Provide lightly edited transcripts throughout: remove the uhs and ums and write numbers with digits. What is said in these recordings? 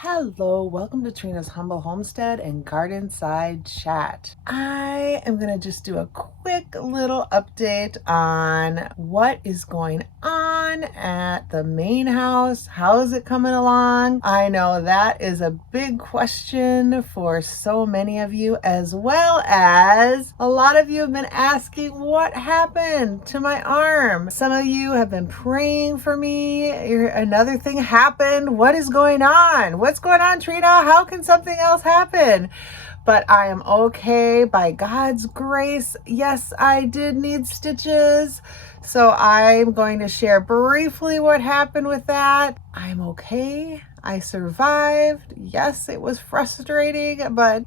Hello, welcome to Trina's Humble Homestead and Garden Side Chat. I am going to just do a quick little update on what is going on at the main house. How is it coming along? I know that is a big question for so many of you, as well as a lot of you have been asking what happened to my arm. Some of you have been praying for me. Another thing happened. What is going on? What's going on, Trina? How can something else happen? But I am okay by God's grace. Yes, I did need stitches. So I'm going to share briefly what happened with that. I'm okay. I survived. Yes, it was frustrating, but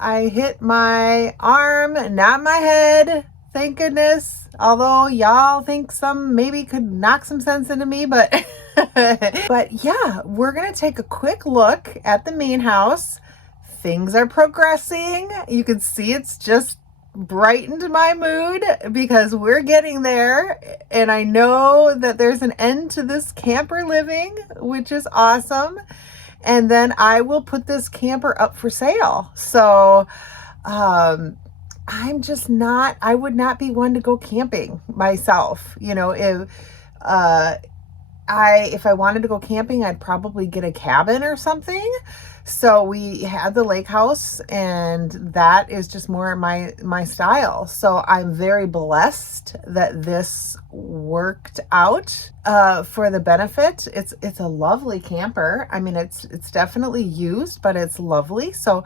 I hit my arm, not my head. Thank goodness. Although y'all think some maybe could knock some sense into me, but but yeah, we're going to take a quick look at the main house. Things are progressing. You can see it's just brightened my mood because we're getting there. And I know that there's an end to this camper living, which is awesome. And then I will put this camper up for sale. So, I would not be one to go camping myself. If I wanted to go camping, I'd probably get a cabin or something. So we had the lake house, and that is just more my style. So I'm very blessed that this worked out for the benefit. It's a lovely camper. I mean, it's definitely used, but it's lovely. So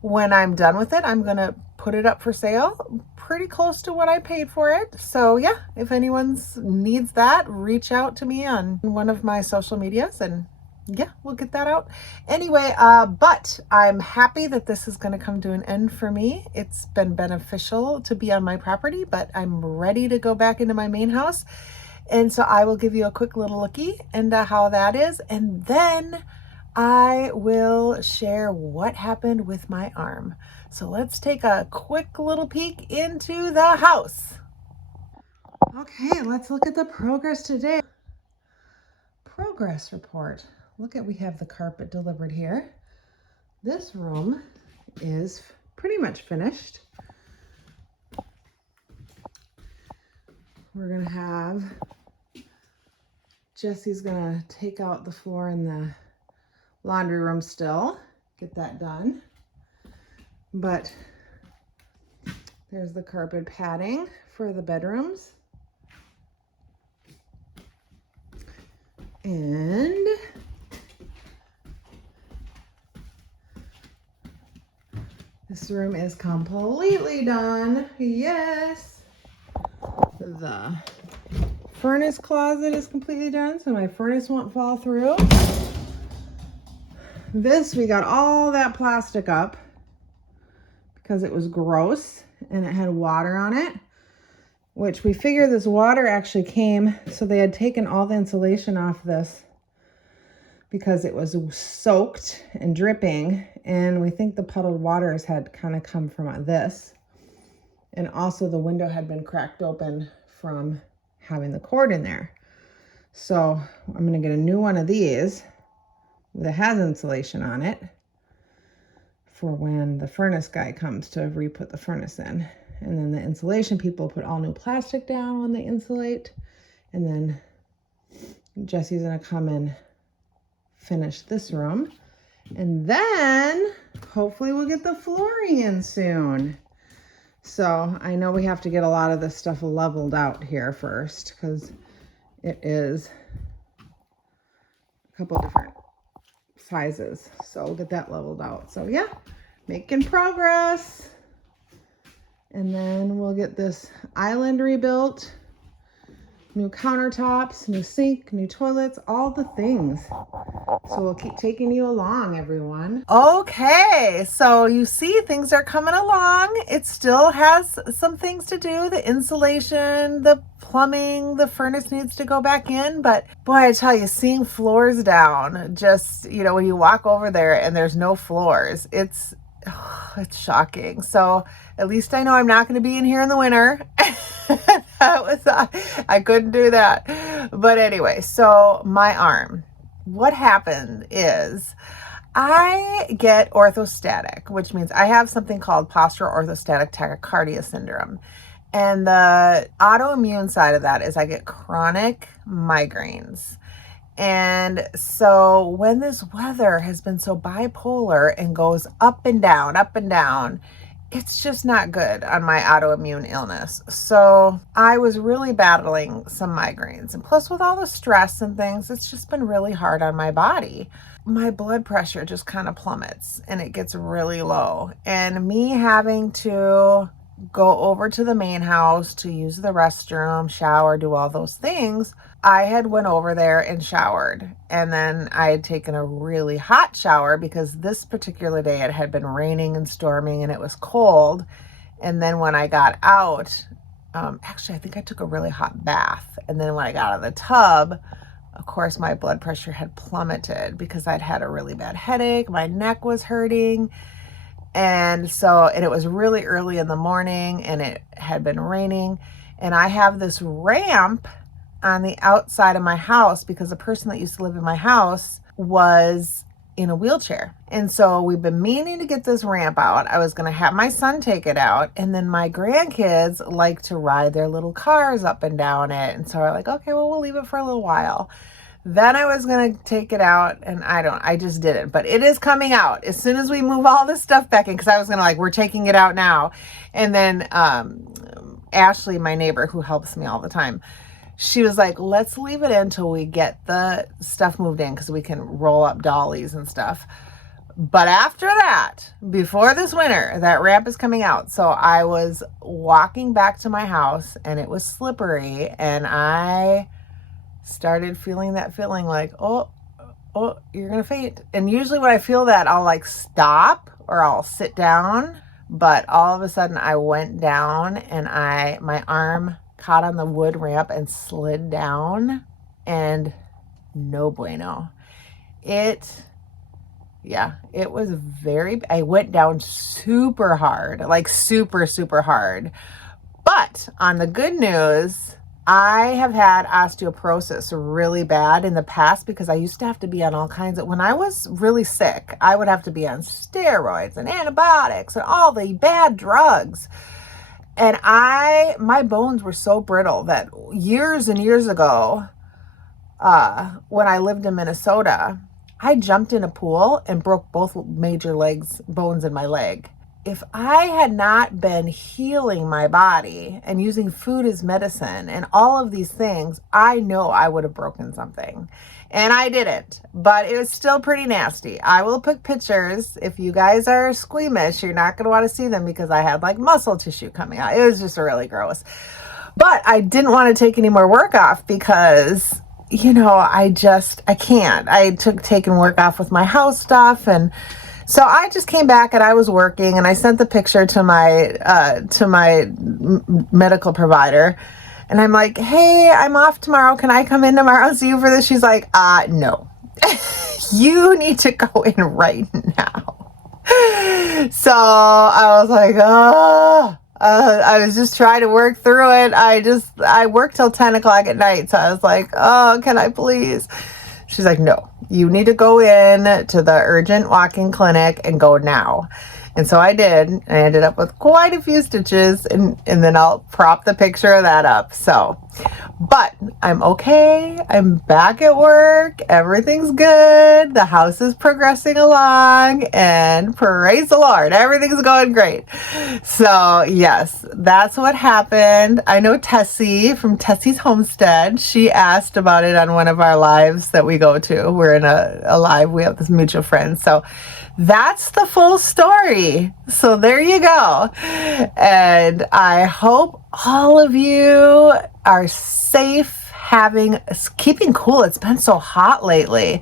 when I'm done with it, I'm gonna put it up for sale pretty close to what I paid for it. So yeah, if anyone needs that, reach out to me on one of my social medias, and yeah, we'll get that out. Anyway, but I'm happy that this is going to come to an end for me. It's been beneficial to be on my property, but I'm ready to go back into my main house. And so I will give you a quick little lookie into how that is. And then I will share what happened with my arm. So let's take a quick little peek into the house. Okay, let's look at the progress today. Progress report. We have the carpet delivered here. This room is pretty much finished. We're gonna have, Jesse's gonna take out the floor in the laundry room still, get that done. But there's the carpet padding for the bedrooms. And this room is completely done. Yes. The furnace closet is completely done, so my furnace won't fall through. We got all that plastic up because it was gross and it had water on it, which we figured this water actually came, so they had taken all the insulation off this because it was soaked and dripping, and we think the puddled waters had kind of come from this. And also the window had been cracked open from having the cord in there. So I'm going to get a new one of these that has insulation on it for when the furnace guy comes to re-put the furnace in. And then the insulation people put all new plastic down when they insulate. And then Jesse's gonna come and finish this room. And then hopefully we'll get the flooring in soon. So I know we have to get a lot of this stuff leveled out here first, because it is a couple different sizes. So we'll get that leveled out. So yeah, making progress. And then we'll get this island rebuilt, new countertops, new sink, new toilets, all the things. So we'll keep taking you along, everyone. Okay, so you see things are coming along. It still has some things to do. The insulation, the plumbing, the furnace needs to go back in. But boy, I tell you, seeing floors down, just, when you walk over there and there's no floors, it's shocking. So at least I know I'm not going to be in here in the winter. I couldn't do that. But anyway, so my arm, what happened is I get orthostatic, which means I have something called postural orthostatic tachycardia syndrome. And the autoimmune side of that is I get chronic migraines. And so when this weather has been so bipolar and goes up and down, it's just not good on my autoimmune illness. So I was really battling some migraines. And plus, with all the stress and things, it's just been really hard on my body. My blood pressure just kind of plummets and it gets really low. And me having to go over to the main house to use the restroom, shower, do all those things, I had went over there and showered, and then I had taken a really hot shower because this particular day it had been raining and storming and it was cold. And then when I got out, actually I think I took a really hot bath, and then when I got out of the tub, of course my blood pressure had plummeted because I'd had a really bad headache, my neck was hurting. And it was really early in the morning and it had been raining, and I have this ramp on the outside of my house because the person that used to live in my house was in a wheelchair. And so we've been meaning to get this ramp out. I was going to have my son take it out, and then my grandkids like to ride their little cars up and down it. And so we're like, okay, well, we'll leave it for a little while. Then I was going to take it out, and I just didn't, but it is coming out as soon as we move all this stuff back in, because I was going to we're taking it out now. And then Ashley, my neighbor who helps me all the time, she was like, let's leave it in until we get the stuff moved in because we can roll up dollies and stuff. But after that, before this winter, that ramp is coming out. So I was walking back to my house and it was slippery, and I started feeling that feeling like, oh, you're going to faint. And usually when I feel that, I'll stop or I'll sit down. But all of a sudden I went down and my arm caught on the wood ramp and slid down, and no bueno. It was I went down super hard, super hard. But on the good news, I have had osteoporosis really bad in the past because I used to have to be on all kinds of, when I was really sick, I would have to be on steroids and antibiotics and all the bad drugs. And my bones were so brittle that years and years ago, when I lived in Minnesota, I jumped in a pool and broke both major bones in my leg. If I had not been healing my body and using food as medicine and all of these things, I know I would have broken something. And I didn't, but it was still pretty nasty. I will put pictures. If you guys are squeamish, you're not going to want to see them because I had muscle tissue coming out. It was just really gross. But I didn't want to take any more work off because, I can't. I taken work off with my house stuff, and so I just came back and I was working, and I sent the picture to my medical provider. And I'm like, hey, I'm off tomorrow. Can I come in tomorrow and see you for this? She's like, no, you need to go in right now. So I was like, I was just trying to work through it. I worked till 10 o'clock at night. So I was like, oh, can I please? She's like, no, you need to go in to the urgent walk-in clinic and go now. And so I did. I ended up with quite a few stitches, and then I'll prop the picture of that up. So, but I'm okay. I'm back at work. Everything's good. The house is progressing along, and praise the Lord, everything's going great. So yes, that's what happened. I know Tessie from Tessie's Homestead. She asked about it on one of our lives that we go to. We're in a live. We have this mutual friend. So that's the full story. So there you go. And I hope all of you are safe, keeping cool. It's been so hot lately.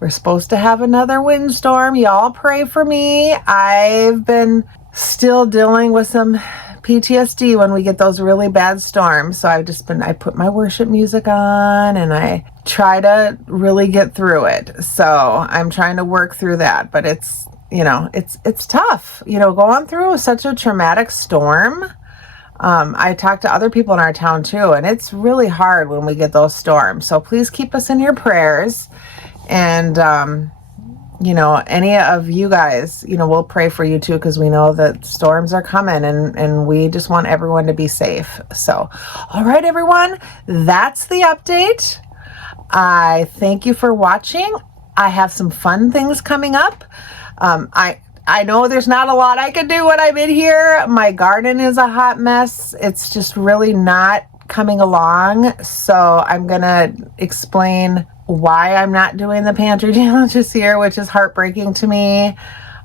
We're supposed to have another windstorm. Y'all pray for me. I've been still dealing with some PTSD when we get those really bad storms. So I put my worship music on and I try to really get through it. So I'm trying to work through that, but it's tough, going through such a traumatic storm. I talked to other people in our town too, and it's really hard when we get those storms. So please keep us in your prayers. And, you know, any of you guys, you know, we'll pray for you too, because we know that storms are coming, and we just want everyone to be safe. So, all right, everyone, that's the update. I thank you for watching. I have some fun things coming up. I know there's not a lot I can do when I'm in here. My garden is a hot mess. It's just really not coming along. So I'm gonna explain why I'm not doing the pantry challenges here, which is heartbreaking to me.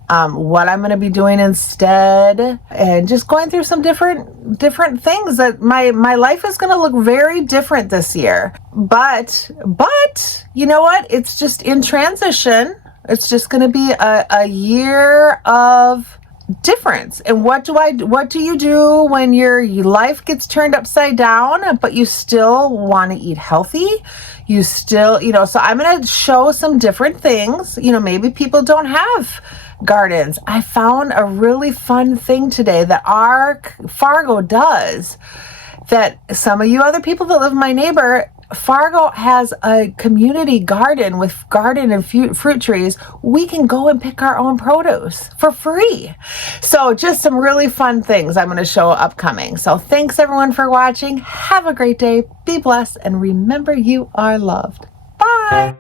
What I'm going to be doing instead, and just going through some different things. That my life is going to look very different this year. But you know what? It's just in transition. It's just going to be a year of difference. And what do you do when your life gets turned upside down, but you still want to eat healthy? You still, you know, so I'm going to show some different things. You know, maybe people don't have gardens. I found a really fun thing today that our Fargo does, that some of you other people that live in my neighbor, Fargo has a community garden with garden and fruit trees. We can go and pick our own produce for free. So just some really fun things I'm going to show upcoming. So thanks everyone for watching. Have a great day. Be blessed. And remember, you are loved. Bye.